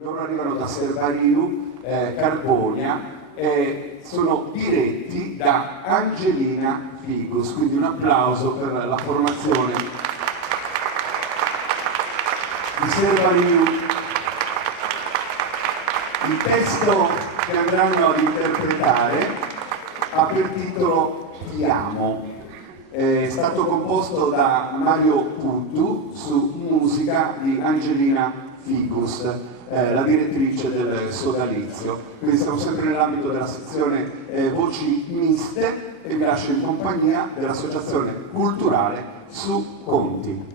Loro arrivano da Servariu, Carbonia, sono diretti da Angelina Figus, quindi un applauso per la formazione di Servariu. Il testo che andranno ad interpretare ha per titolo Ti amo. È stato composto da Mario Puttu su musica di Angelina Figus, la direttrice del sodalizio. Quindi siamo sempre nell'ambito della sezione Voci Miste e vi lascio in compagnia dell'Associazione Culturale Su Conti.